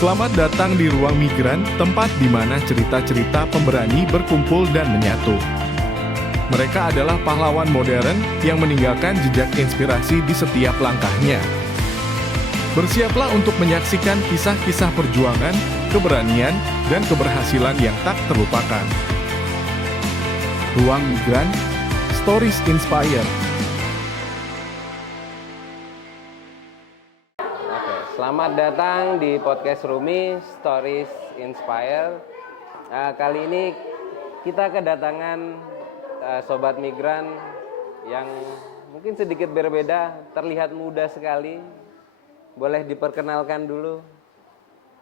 Selamat datang di Ruang Migran, tempat di mana cerita-cerita pemberani berkumpul dan menyatu. Mereka adalah pahlawan modern yang meninggalkan jejak inspirasi di setiap langkahnya. Bersiaplah untuk menyaksikan kisah-kisah perjuangan, keberanian, dan keberhasilan yang tak terlupakan. Ruang Migran, Stories Inspire. Selamat datang di podcast Rumi, Stories Inspire. Kali ini kita kedatangan sobat migran yang mungkin sedikit berbeda, terlihat muda sekali. Boleh diperkenalkan dulu,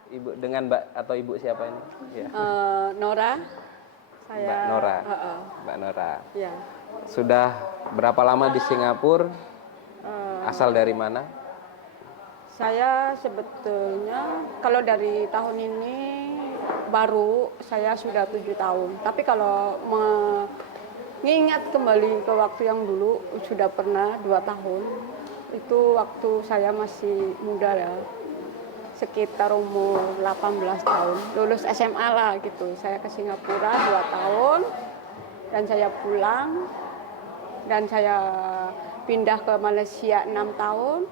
Ibu, dengan Mbak atau Ibu siapa ini? Ya. Nora. Saya. Mbak Nora. Mbak Nora. Ya. Sudah berapa lama di Singapura? Asal dari mana? Saya sebetulnya kalau dari tahun ini baru saya sudah 7 tahun. Tapi kalau mengingat kembali ke waktu yang dulu sudah pernah 2 tahun. Itu waktu saya masih muda ya. Sekitar umur 18 tahun. Lulus SMA lah gitu. Saya ke Singapura 2 tahun dan saya pulang dan saya pindah ke Malaysia 6 tahun.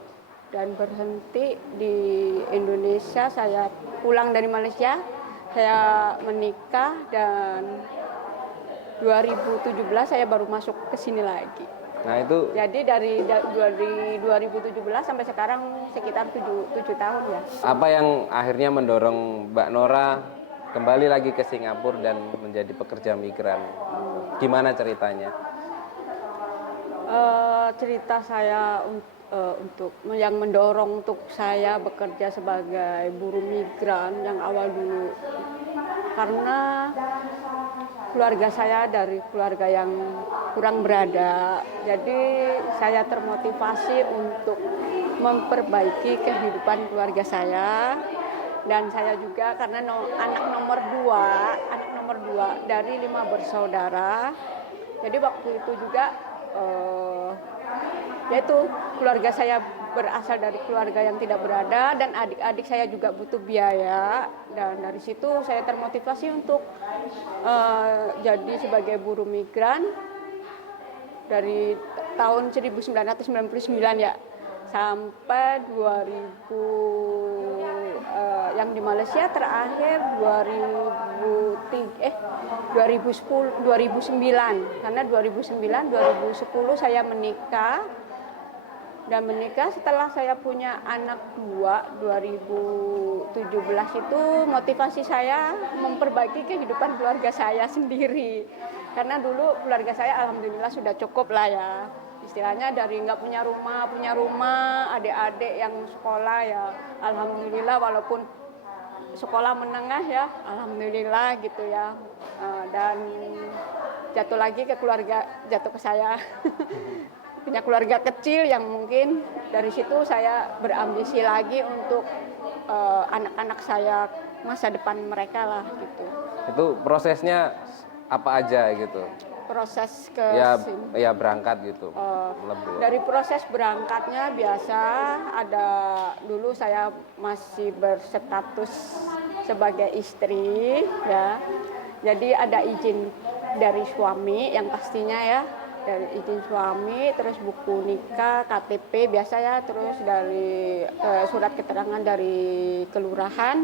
Dan berhenti di Indonesia. Saya pulang dari Malaysia, saya menikah dan 2017 saya baru masuk ke sini lagi. Nah itu. Jadi dari 2017 sampai sekarang sekitar 7 tahun ya. Apa yang akhirnya mendorong Mbak Nora kembali lagi ke Singapura dan menjadi pekerja migran? Gimana ceritanya? Cerita saya untuk yang mendorong untuk saya bekerja sebagai buruh migran yang awal dulu, karena keluarga saya dari keluarga yang kurang berada, jadi saya termotivasi untuk memperbaiki kehidupan keluarga saya. Dan saya juga karena anak nomor dua dari 5 bersaudara, jadi waktu itu juga yaitu keluarga saya berasal dari keluarga yang tidak berada dan adik-adik saya juga butuh biaya, dan dari situ saya termotivasi untuk jadi sebagai buruh migran dari tahun 1999 ya sampai 2000 yang di Malaysia terakhir 2009, karena 2009 2010 saya menikah. Dan menikah setelah saya punya anak 2017 itu motivasi saya memperbaiki kehidupan keluarga saya sendiri. Karena dulu keluarga saya alhamdulillah sudah cukup lah ya. Istilahnya dari nggak punya rumah, adik-adik yang sekolah ya alhamdulillah, walaupun sekolah menengah ya alhamdulillah gitu ya. Dan jatuh lagi ke keluarga, jatuh ke saya. Punya keluarga kecil yang mungkin dari situ saya berambisi lagi untuk anak-anak saya, masa depan mereka lah gitu. Itu prosesnya apa aja gitu? Proses ke ya berangkat gitu. Dari proses berangkatnya biasa ada, dulu saya masih berstatus sebagai istri ya. Jadi ada izin dari suami yang pastinya ya. Dari izin suami, terus buku nikah, KTP biasa ya, terus dari surat keterangan dari kelurahan,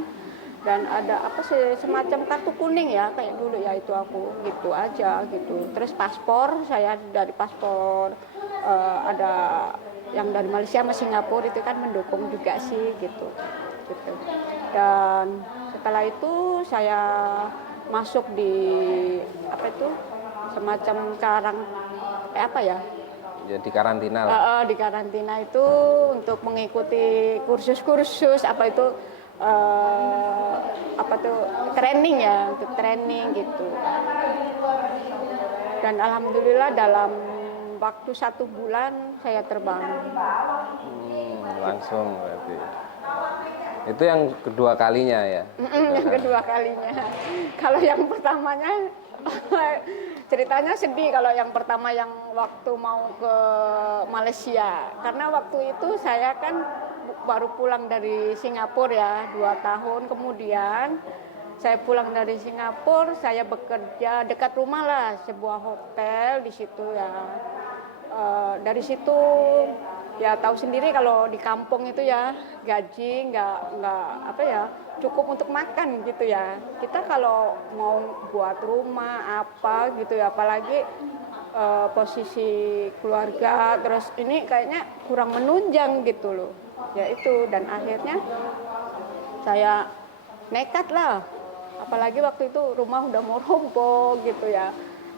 dan ada apa sih semacam kartu kuning ya kayak dulu ya, itu aku gitu aja gitu. Terus paspor, saya dari paspor ada yang dari Malaysia sama Singapura itu kan mendukung juga sih gitu. Dan setelah itu saya masuk di apa itu semacam di karantina lah. Di karantina itu untuk mengikuti kursus-kursus training ya, untuk training gitu. Dan alhamdulillah dalam waktu 1 bulan saya terbang. Langsung berarti. Itu yang kedua kalinya ya? Yang kedua kalinya. Kalau yang pertamanya ceritanya sedih. Kalau yang pertama yang waktu mau ke Malaysia, karena waktu itu saya kan baru pulang dari Singapura ya, 2 tahun kemudian saya pulang dari Singapura, saya bekerja dekat rumah lah, sebuah hotel di situ ya. Dari situ ya tahu sendiri kalau di kampung itu ya gaji nggak apa ya cukup untuk makan gitu ya. Kita kalau mau buat rumah apa gitu ya, apalagi posisi keluarga terus ini kayaknya kurang menunjang gitu loh. Ya itu, dan akhirnya saya nekat lah. Apalagi waktu itu rumah udah mau roboh gitu ya.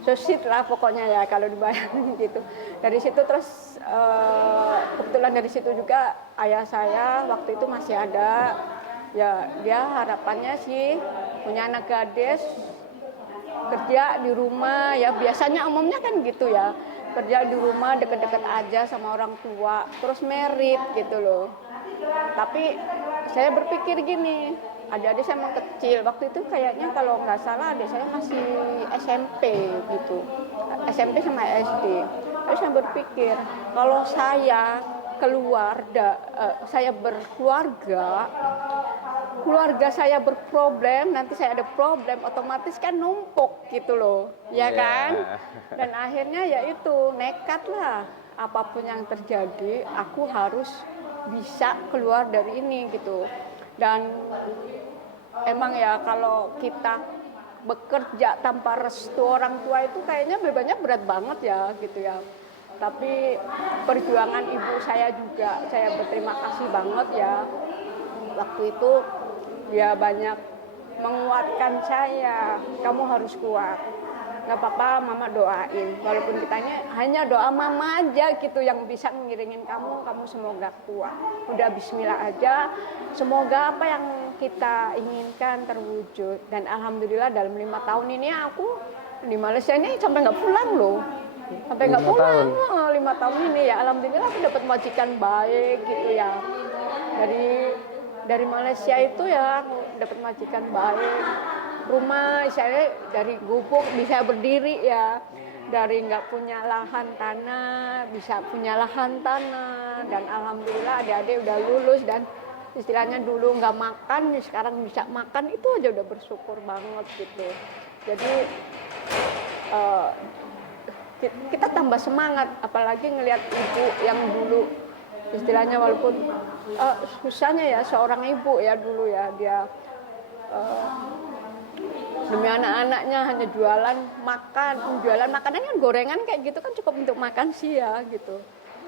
Susit lah pokoknya ya kalau dibayangin gitu. Dari situ terus kebetulan dari situ juga ayah saya waktu itu masih ada. Ya dia harapannya sih punya anak gadis kerja di rumah ya, biasanya umumnya kan gitu ya. Kerja di rumah deket-deket aja sama orang tua, terus merit gitu loh. Tapi saya berpikir gini, adik-adik saya emang kecil, waktu itu kayaknya kalau nggak salah adik saya masih SMP gitu, SMP sama SD. Terus saya berpikir, kalau saya saya berkeluarga, keluarga saya berproblem, nanti saya ada problem, otomatis kan numpuk gitu loh, ya kan? Dan akhirnya ya itu, nekat lah, apapun yang terjadi, aku harus bisa keluar dari ini gitu. Dan emang ya kalau kita bekerja tanpa restu orang tua itu kayaknya bebannya berat banget ya gitu ya. Tapi perjuangan ibu saya juga saya berterima kasih banget ya. Waktu itu dia banyak menguatkan saya, kamu harus kuat. Gak apa-apa, mama doain. Walaupun kitanya hanya doa mama aja gitu yang bisa ngiringin kamu semoga kuat. Udah bismillah aja, semoga apa yang kita inginkan terwujud. Dan alhamdulillah dalam 5 tahun ini aku di Malaysia ini sampai nggak pulang loh. Sampai nggak pulang, 5 tahun ini ya alhamdulillah aku dapat majikan baik gitu ya. Dari Malaysia itu ya aku dapat majikan baik. Rumah saya dari gubuk bisa berdiri ya, dari nggak punya lahan tanah bisa punya lahan tanah, dan alhamdulillah adik-adik udah lulus dan istilahnya dulu nggak makan sekarang bisa makan, itu aja udah bersyukur banget gitu. Jadi kita tambah semangat, apalagi ngelihat ibu yang dulu istilahnya walaupun susahnya ya seorang ibu ya dulu ya, dia demi anak-anaknya hanya jualan makanan kan gorengan kayak gitu kan cukup untuk makan sih ya gitu.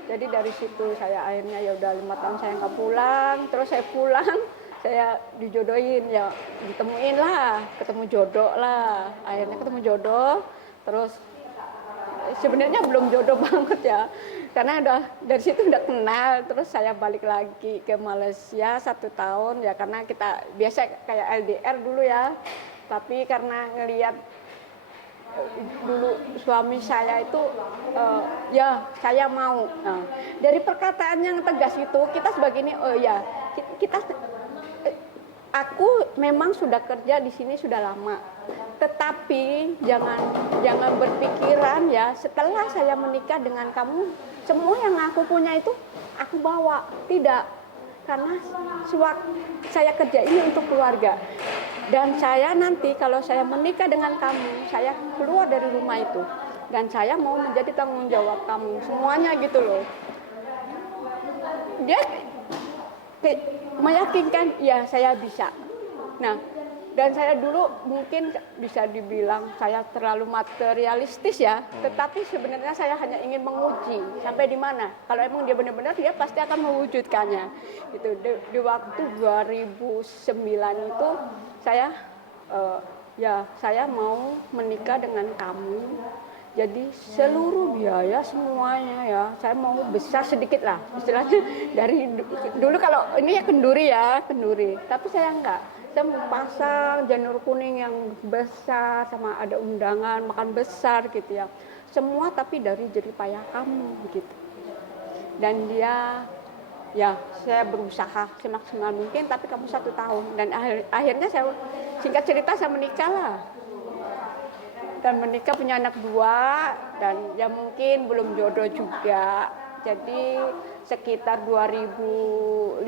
Jadi dari situ saya akhirnya ya udah 5 tahun saya nggak pulang, terus saya pulang saya dijodohin ya, ditemuin lah, ketemu jodoh lah, akhirnya ketemu jodoh. Terus sebenarnya belum jodoh banget ya, karena udah dari situ udah kenal. Terus saya balik lagi ke Malaysia 1 tahun ya, karena kita biasa kayak LDR dulu ya. Tapi karena ngelihat dulu suami saya itu ya saya mau. Nah, dari perkataan yang tegas itu kita sebagai ini aku memang sudah kerja di sini sudah lama. Tetapi jangan berpikiran ya setelah saya menikah dengan kamu semua yang aku punya itu aku bawa. Tidak. Karena saya kerja ini untuk keluarga. Dan saya nanti kalau saya menikah dengan kamu, saya keluar dari rumah itu. Dan saya mau menjadi tanggung jawab kamu. Semuanya gitu loh. Dia meyakinkan, ya saya bisa. Nah, dan saya dulu mungkin bisa dibilang saya terlalu materialistis ya, tetapi sebenarnya saya hanya ingin menguji sampai di mana. Kalau emang dia benar-benar, dia pasti akan mewujudkannya. Gitu. Di waktu 2009 itu saya mau menikah dengan kamu. Jadi seluruh biaya semuanya ya, saya mau besar sedikit lah istilahnya. Dari dulu kalau ini ya kenduri, tapi saya enggak. Saya mau pasang janur kuning yang besar sama ada undangan makan besar gitu ya. Semua tapi dari jerih payah kamu gitu. Dan dia ya saya berusaha semaksimal mungkin, tapi kamu 1 tahun. Dan akhirnya saya singkat cerita saya menikah lah. Dan menikah punya anak 2 dan ya mungkin belum jodoh juga. Jadi sekitar 2015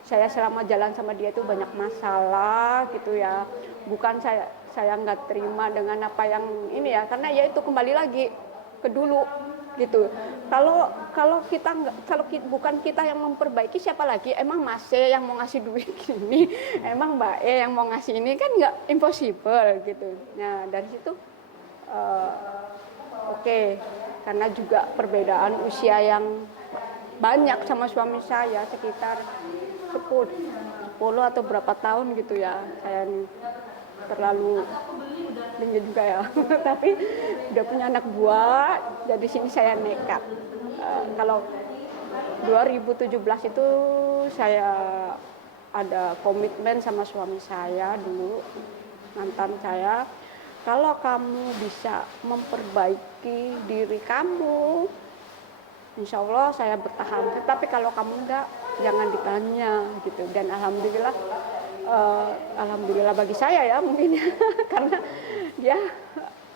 saya selama jalan sama dia itu banyak masalah gitu ya. Bukan saya nggak terima dengan apa yang ini ya, karena ya itu kembali lagi ke dulu gitu. Kalau kita nggak, bukan kita yang memperbaiki, siapa lagi? Emang Mas C yang mau ngasih duit ini, emang Mbak E yang mau ngasih ini, kan nggak, impossible gitu. Nah dari situ oke, karena juga perbedaan usia yang banyak sama suami saya, sekitar 10 atau berapa tahun gitu ya. Saya terlalu tinggi juga ya. Tapi udah punya anak buah, jadi sini saya nekat. Kalau 2017 itu saya ada komitmen sama suami saya dulu, mantan saya, kalau kamu bisa memperbaiki diri kamu, insya Allah saya bertahan. Tetapi kalau kamu enggak, jangan ditanya gitu. Dan alhamdulillah bagi saya ya mungkin ya, karena dia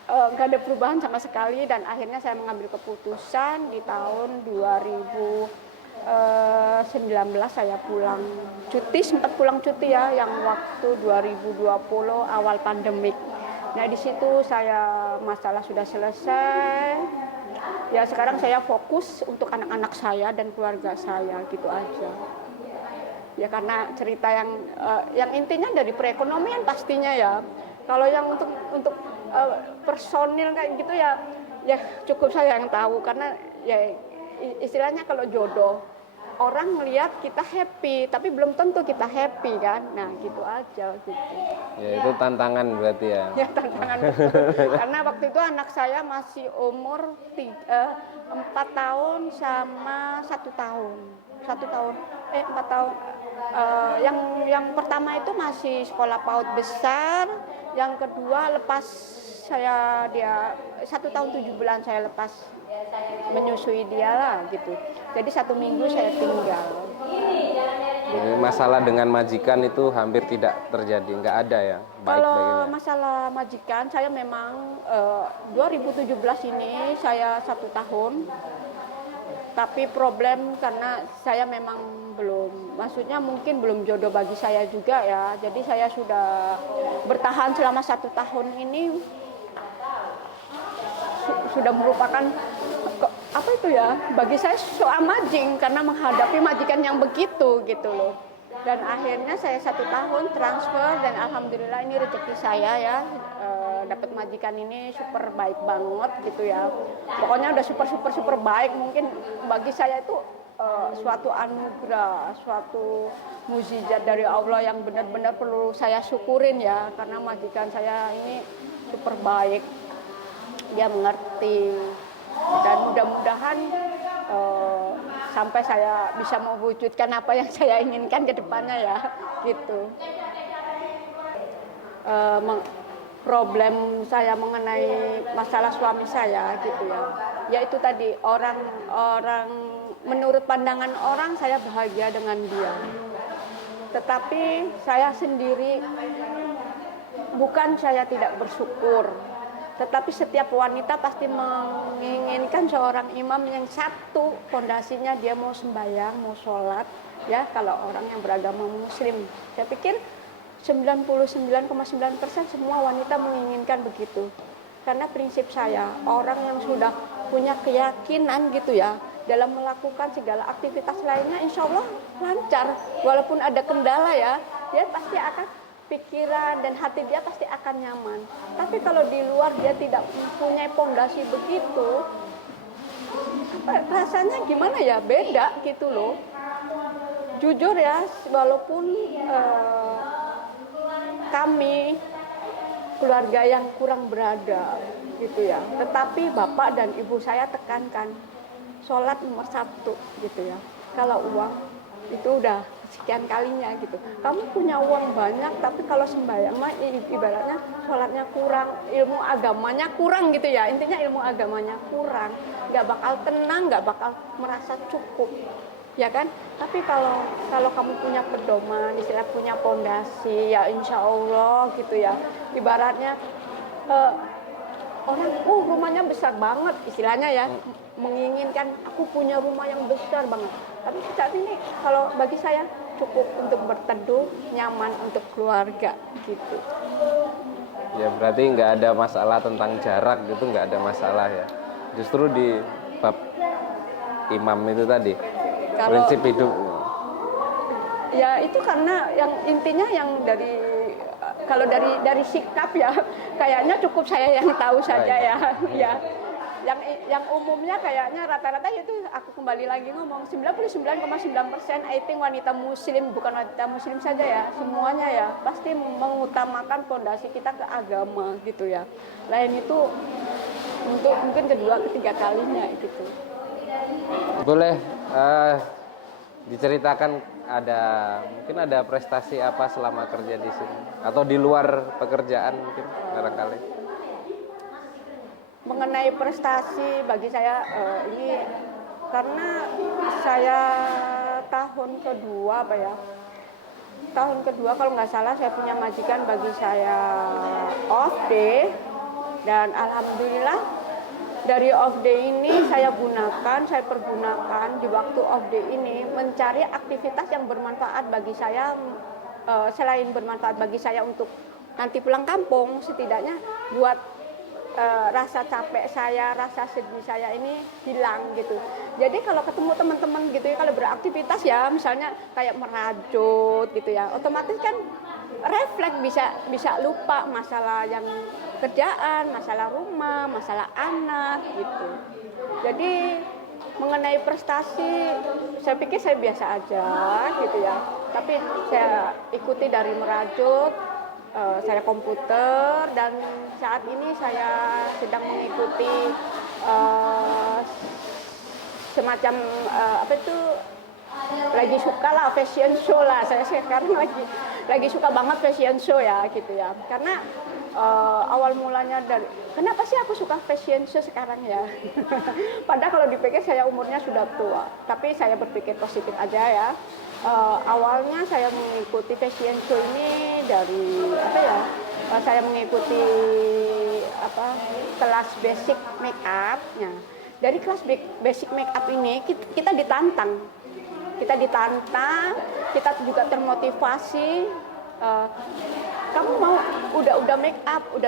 nggak ada perubahan sama sekali. Dan akhirnya saya mengambil keputusan di tahun 2019 saya pulang cuti, sempat pulang cuti ya, yang waktu 2020 awal pandemik. Nah di situ saya masalah sudah selesai. Ya sekarang saya fokus untuk anak-anak saya dan keluarga saya gitu aja. Ya karena cerita yang intinya dari perekonomian pastinya ya. Kalau yang untuk personil kayak gitu ya cukup saya yang tahu, karena ya istilahnya kalau jodoh, orang melihat kita happy tapi belum tentu kita happy kan. Nah gitu aja gitu. Ya itu tantangan berarti ya. Ya tantangan betul. Karena waktu itu anak saya masih umur 4 tahun sama 1 tahun. 4 tahun. Yang pertama itu masih sekolah PAUD besar, yang kedua lepas dia 1 tahun 7 bulan saya lepas menyusui dia lah gitu. Jadi 1 minggu saya tinggal. Jadi masalah dengan majikan itu hampir tidak terjadi, nggak ada ya? Kalau masalah majikan, saya memang 2017 ini saya 1 tahun. Tapi problem karena saya memang maksudnya mungkin belum jodoh bagi saya juga ya. Jadi saya sudah bertahan selama 1 tahun ini, sudah merupakan apa itu ya, bagi saya so amazing karena menghadapi majikan yang begitu gitu loh. Dan akhirnya saya 1 tahun transfer, dan alhamdulillah ini rezeki saya ya, dapat majikan ini super baik banget gitu ya. Pokoknya udah super baik. Mungkin bagi saya itu suatu anugerah, suatu mukjizat dari Allah yang benar-benar perlu saya syukurin ya, karena majikan saya ini super baik, dia mengerti, dan mudah-mudahan sampai saya bisa mewujudkan apa yang saya inginkan ke depannya ya gitu. Problem saya mengenai masalah suami saya gitu ya, yaitu tadi orang menurut pandangan orang saya bahagia dengan dia, tetapi saya sendiri, bukan saya tidak bersyukur, tetapi setiap wanita pasti menginginkan seorang imam yang satu fondasinya dia mau sembahyang, mau sholat ya. Kalau orang yang beragama muslim, saya pikir 99,9% semua wanita menginginkan begitu. Karena prinsip saya, orang yang sudah punya keyakinan gitu ya, dalam melakukan segala aktivitas lainnya insya Allah lancar. Walaupun ada kendala ya, dia pasti akan, pikiran dan hati dia pasti akan nyaman. Tapi kalau di luar dia tidak mempunyai pondasi begitu, rasanya gimana ya, beda gitu loh. Jujur ya, walaupun kami keluarga yang kurang berada gitu ya, tetapi bapak dan ibu saya tekankan sholat nomor 1 gitu ya. Kalau uang itu udah sekian kalinya gitu. Kamu punya uang banyak, tapi kalau sembahyang mah ibaratnya sholatnya kurang, ilmu agamanya kurang gitu ya. Intinya ilmu agamanya kurang, nggak bakal tenang, nggak bakal merasa cukup, ya kan? Tapi kalau kamu punya pedoman, istilah punya pondasi, ya insya Allah gitu ya. Ibaratnya orang, rumahnya besar banget istilahnya ya, menginginkan aku punya rumah yang besar banget. Tapi saat ini kalau bagi saya cukup untuk berteduh, nyaman untuk keluarga gitu. Ya berarti nggak ada masalah tentang jarak gitu, nggak ada masalah ya. Justru di bab imam itu tadi, prinsip hidup. Ya itu karena yang intinya yang kalau dari sikap ya kayaknya cukup saya yang tahu saja ya. Ya. Yang umumnya kayaknya rata-rata itu aku kembali lagi ngomong 99,9% I think wanita muslim, bukan wanita muslim saja ya, semuanya ya pasti mengutamakan fondasi kita ke agama gitu ya. Lain itu untuk mungkin kedua ketiga kalinya gitu. Boleh diceritakan mungkin ada prestasi apa selama kerja di sini atau di luar pekerjaan mungkin barangkali. Mengenai prestasi bagi saya ini karena saya tahun kedua kalau nggak salah saya punya majikan bagi saya off day, dan alhamdulillah dari off day ini saya pergunakan di waktu off day ini mencari aktivitas yang bermanfaat bagi saya, selain bermanfaat bagi saya untuk nanti pulang kampung, setidaknya buat rasa capek saya, rasa sedih saya ini hilang gitu. Jadi kalau ketemu teman-teman gitu ya, kalau beraktivitas ya, misalnya kayak merajut gitu ya, otomatis kan refleks bisa lupa masalah yang kerjaan, masalah rumah, masalah anak gitu. Jadi mengenai prestasi, saya pikir saya biasa aja gitu ya. Tapi saya ikuti dari merajut. Saya komputer, dan saat ini saya sedang mengikuti semacam lagi suka lah fashion show lah. Saya sekarang lagi suka banget fashion show ya gitu ya, karena awal mulanya dari kenapa sih aku suka fashion show sekarang ya. Padahal kalau dipikir saya umurnya sudah tua, tapi saya berpikir positif aja ya. Awalnya saya mengikuti fashion show ini dari saya mengikuti kelas basic make up. Nah, dari kelas basic make up ini kita ditantang, kita juga termotivasi. Kamu mau udah make up, udah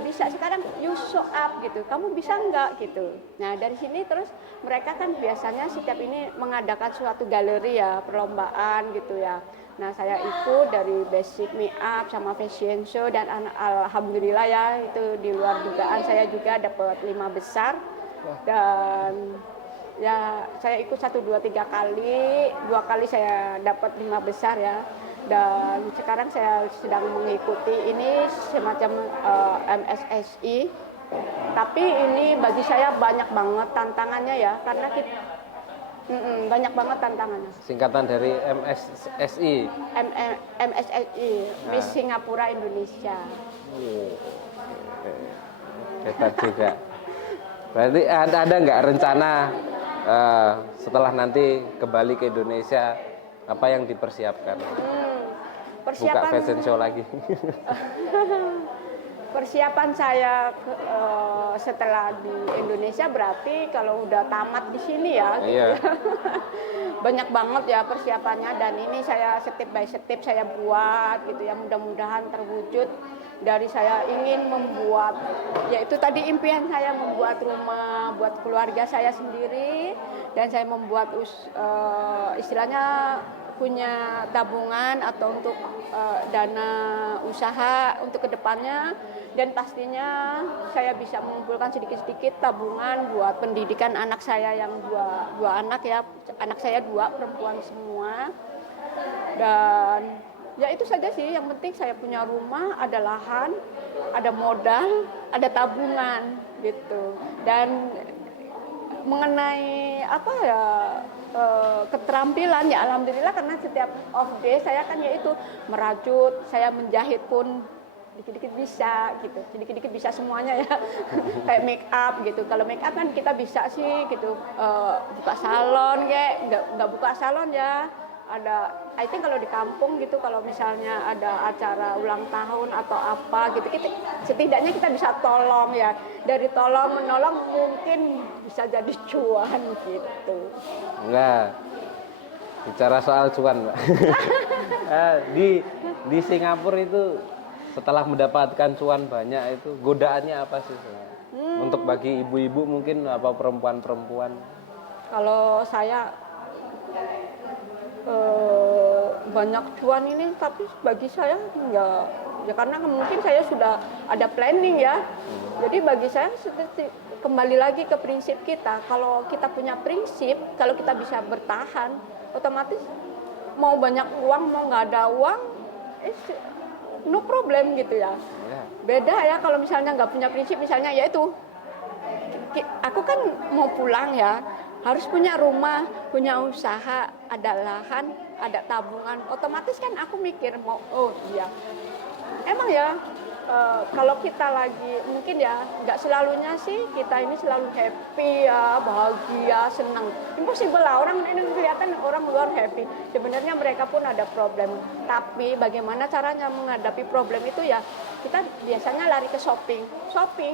bisa sekarang you show up gitu, kamu bisa nggak gitu. Nah dari sini terus mereka kan biasanya setiap ini mengadakan suatu galeri ya, perlombaan gitu ya. Nah saya ikut dari basic make up sama fashion show, dan alhamdulillah ya itu di luar dugaan, saya juga dapat 5 besar. Dan ya saya ikut 1, 2, 3 kali, 2 kali saya dapat 5 besar ya. Dan sekarang saya sedang mengikuti ini semacam MSSI, tapi ini bagi saya banyak banget tantangannya ya, karena banyak banget tantangannya. Singkatan dari MSSI. MSSI, Miss Singapura Indonesia. Hebat juga. Berarti ada nggak rencana setelah nanti kembali ke Indonesia, apa yang dipersiapkan? Buka fashion show lagi. Persiapan saya setelah di Indonesia berarti kalau udah tamat di sini ya, gitu ya. Banyak banget ya persiapannya, dan ini saya step by step saya buat gitu ya, mudah-mudahan terwujud. Dari saya ingin membuat, yaitu tadi impian saya membuat rumah buat keluarga saya sendiri, dan saya membuat istilahnya punya tabungan atau untuk dana usaha untuk kedepannya, dan pastinya saya bisa mengumpulkan sedikit-sedikit tabungan buat pendidikan anak saya yang dua anak ya, anak saya 2 perempuan semua. Dan ya itu saja sih, yang penting saya punya rumah, ada lahan, ada modal, ada tabungan gitu. Dan mengenai keterampilan ya alhamdulillah, karena setiap off day saya kan yaitu merajut, saya menjahit pun dikit-dikit bisa gitu, dikit-dikit bisa semuanya ya. Kayak make up gitu, kalau make up kan kita bisa sih gitu, buka salon kayak nggak buka salon ya, I think kalau di kampung gitu, kalau misalnya ada acara ulang tahun atau apa gitu, setidaknya kita bisa tolong ya. Dari tolong menolong mungkin bisa jadi cuan gitu. Enggak. Bicara soal cuan, Mbak. Di Singapura itu setelah mendapatkan cuan banyak itu godaannya apa sih sebenarnya? Untuk bagi ibu-ibu mungkin apa perempuan-perempuan? Kalau saya banyak cuan ini, tapi bagi saya enggak. Ya karena mungkin saya sudah ada planning ya. Jadi bagi saya seperti kembali lagi ke prinsip kita. Kalau kita punya prinsip, kalau kita bisa bertahan, otomatis mau banyak uang mau nggak ada uang, no problem gitu ya. Beda ya kalau misalnya nggak punya prinsip, misalnya yaitu aku kan mau pulang ya, harus punya rumah, punya usaha, ada lahan, ada tabungan. Otomatis kan aku mikir mau, oh iya, emang ya kalau kita lagi mungkin ya nggak selalunya sih kita ini selalu happy ya, bahagia, senang. Impossible lah, orang ini kelihatan orang luar happy. Sebenarnya mereka pun ada problem. Tapi bagaimana caranya menghadapi problem itu ya, kita biasanya lari ke shopping. Tapi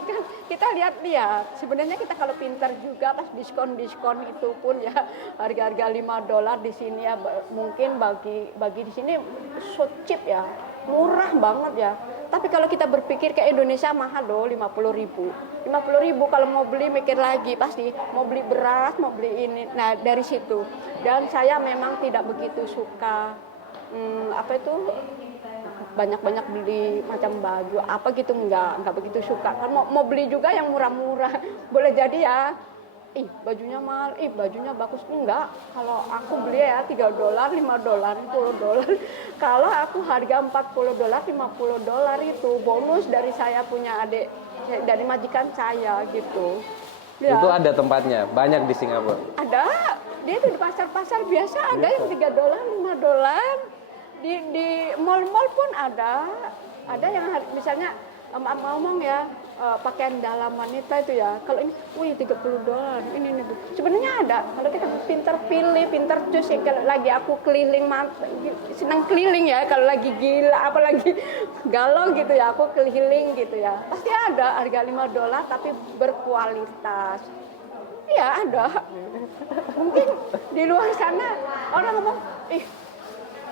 kan kita lihat-lihat. Sebenarnya kita kalau pintar juga pas diskon itu pun ya harga-harga $5 di sini ya, mungkin bagi di sini so cheap ya, murah banget ya. Tapi kalau kita berpikir ke Indonesia mahal loh, 50.000 kalau mau beli mikir lagi, pasti mau beli beras, mau beli ini. Nah dari situ, dan saya memang tidak begitu suka banyak-banyak beli macam baju apa gitu, enggak begitu suka. Kan mau beli juga yang murah-murah. Boleh jadi ya, bajunya mahal, bajunya bagus. Enggak, kalau aku beli ya $3, $5, $10. Kalau aku harga $40, $50 itu bonus dari saya punya adik, dari majikan saya gitu. Ya. Itu ada tempatnya, banyak di Singapura. Ada, dia itu di pasar-pasar biasa ada yang $3, $5. Di mall-mall pun ada yang misalnya ngomong ya, pakaian dalam wanita itu ya, kalau ini $30 ini sebenarnya ada. Kalau kita pintar pilih, pintar choose ya. Kalau lagi aku keliling, senang keliling ya, kalau lagi gila apalagi galau gitu ya, aku keliling gitu ya, pasti ada harga $5 tapi berkualitas. Iya ada. Mungkin di luar sana orang ngomong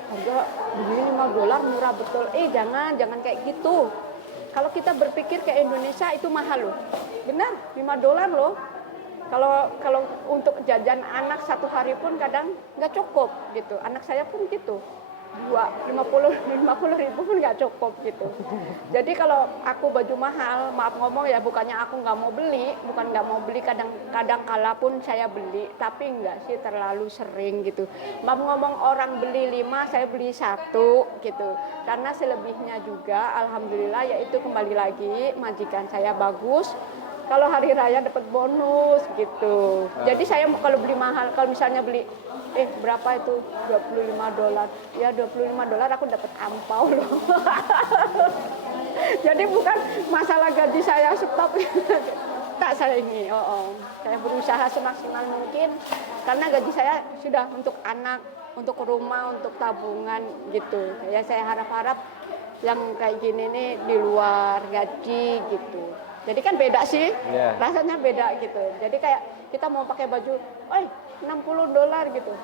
harga begini $5 murah betul. Jangan kayak gitu. Kalau kita berpikir ke Indonesia itu mahal loh. Benar, $5 loh. Kalau untuk jajan anak satu hari pun kadang nggak cukup gitu. Anak saya pun gitu. 50.000 pun nggak cukup gitu. Jadi kalau aku baju mahal, maaf ngomong ya, bukannya aku nggak mau beli, kadang kala pun saya beli, tapi nggak sih terlalu sering gitu. Maaf ngomong, orang beli 5, saya beli 1 gitu. Karena selebihnya juga alhamdulillah yaitu kembali lagi majikan saya bagus. Kalau hari raya dapat bonus gitu. Jadi saya kalau beli mahal, kalau misalnya beli berapa itu $25, ya $25 aku dapat ampau loh. Jadi bukan masalah gaji saya stop. Tak, saya ini saya berusaha semaksimal mungkin karena gaji saya sudah untuk anak, untuk rumah, untuk tabungan gitu. Ya saya harap yang kayak gini nih di luar gaji gitu. Jadi kan beda sih, rasanya beda gitu. Jadi kayak kita mau pakai baju, $60 gitu.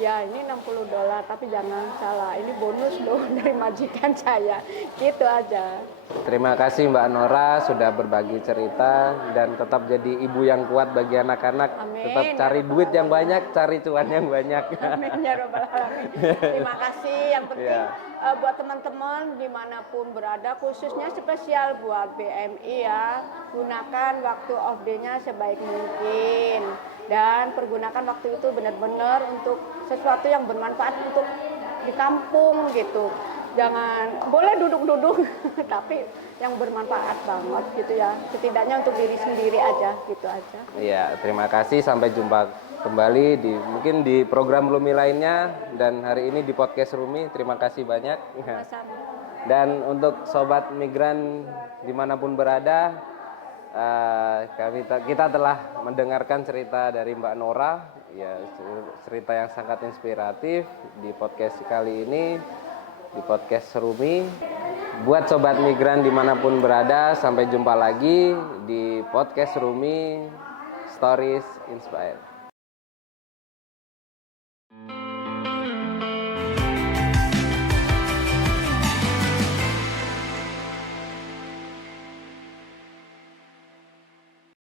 Ya ini $60, tapi jangan salah, ini bonus loh dari majikan saya. Gitu aja. Terima kasih Mbak Nora sudah berbagi cerita dan tetap jadi ibu yang kuat bagi anak-anak. Amin. Tetap cari duit yang banyak, cari cuan yang banyak. Amin ya Rabbal Alamin. Terima kasih. Yang penting buat teman-teman dimanapun berada, khususnya spesial buat BMI ya, gunakan waktu off day-nya sebaik mungkin dan pergunakan waktu itu benar-benar untuk sesuatu yang bermanfaat untuk di kampung gitu. Jangan, boleh duduk-duduk tapi yang bermanfaat banget gitu ya, setidaknya untuk diri sendiri aja gitu aja. Iya, terima kasih, sampai jumpa kembali mungkin di program Rumi lainnya, dan hari ini di podcast Rumi. Terima kasih banyak. Sama-sama. Dan untuk sobat migran dimanapun berada, kita telah mendengarkan cerita dari Mbak Nora Ya, cerita yang sangat inspiratif di podcast kali ini, di podcast Rumi. Buat sobat migran dimanapun berada, sampai jumpa lagi di podcast Rumi Stories Inspire.